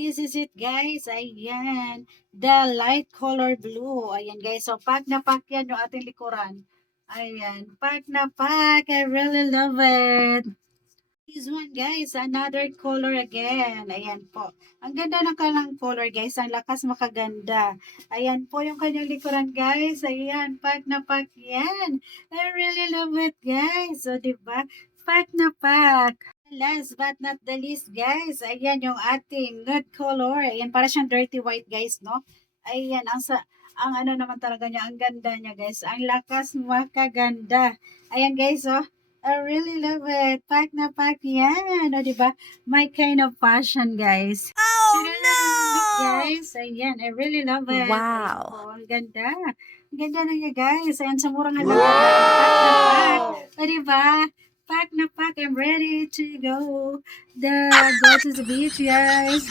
This is it guys. Ayan. The light color blue. Ayan guys. So pack na pack yan yung ating likuran. Ayan. Pack na pack. I really love it. This one guys. Another color again. Ayan po. Ang ganda ng kalang color guys. Ang lakas makaganda. Ayan po yung kanyang likuran guys. Ayan. Pack na pack yan. I really love it guys. So diba? Pack na pack. Last but not the least, guys, ayan yung ating nude color. Ayan, para siyang dirty white, guys, no? Ayan, ang ano naman talaga niya, ang ganda niya, guys. Ang lakas makaganda. Ayan, guys, oh. I really love it. Pack na pack yan. O, diba? My kind of fashion, guys. Oh Look, no! guys. Ayan, I really love it. Ayan Wow. po, ang ganda. Ang ganda na niya, guys. Ayan, sa murang halaga. Pack na pack. O, diba? Pack na pack. I'm ready to go. Go to the beach, guys.